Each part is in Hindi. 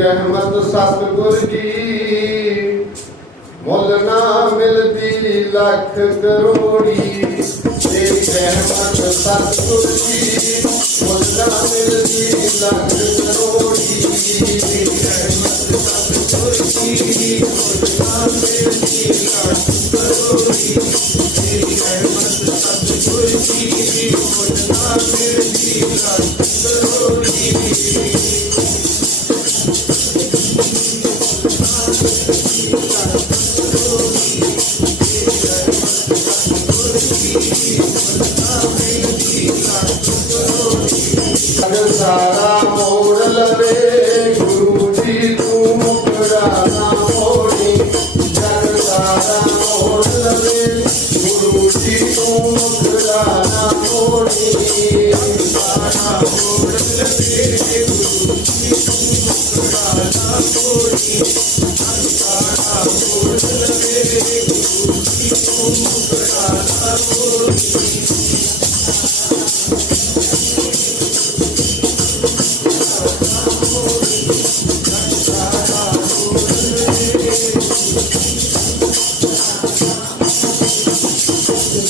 ਰਹਿਮਤ ਸਤਿਗੁਰ ਜੀ ਮੁੱਲ ਨਾ ਮਿਲਦੀ ਲੱਖ ਕਰੋੜੀ ਤੇਰੀ ਰਹਿਮਤ ਸਤਿਗੁਰ ਜੀ ਮੁੱਲ ਨਾ ਮਿਲਦੀ ਲੱਖ ਕਰੋੜੀ ਤੇਰੀ ਰਹਿਮਤ ਸਤਿਗੁਰ ਜੀ ਮੁੱਲ ਨਾ ਮਿਲਦੀ ਲੱਖ ਕਰੋੜੀ ਤੇਰੀ ਰਹਿਮਤ ਸਤਿਗੁਰ ਜੀ ਮੁੱਲ ਨਾ ਮਿਲਦੀ ਲੱਖ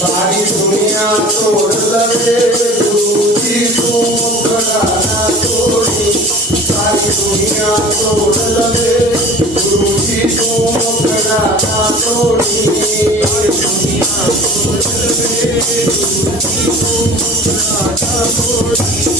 सारी दुनिया तोड़ लगे दूरी को घटाना तोड़ी सारी दुनिया तोड़ लगे दूरी को घटाना तोड़ी दुनिया तोड़ लगे दूरी को घटाना तोड़ी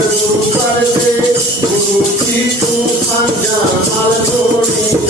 गुरु कर दे गुरु की तू संज्ञा हर जोड़ी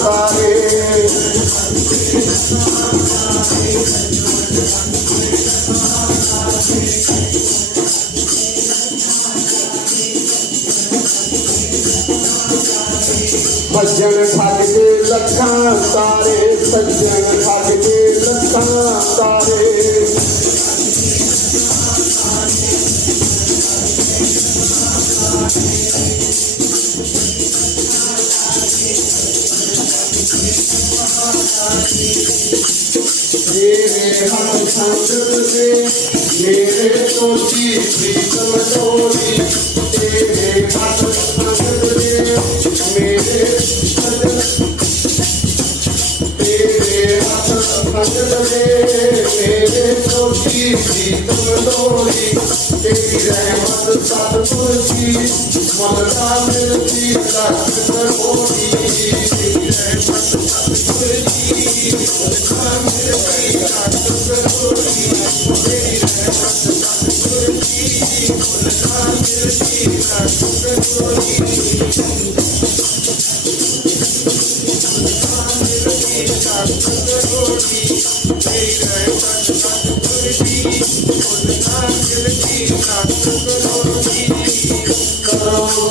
Bye. सज्जन ठग के लखा तारे सज्जन ठग के लखा तारे मेरे हम संग से, मेरे तो जी प्रीतम डोरी तेरे हाथ glory. Hey, that was the top of the sea. One of the melody, that's the glory. Hey, that was the top of the sea. One of the melody, that's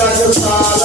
sacrifice.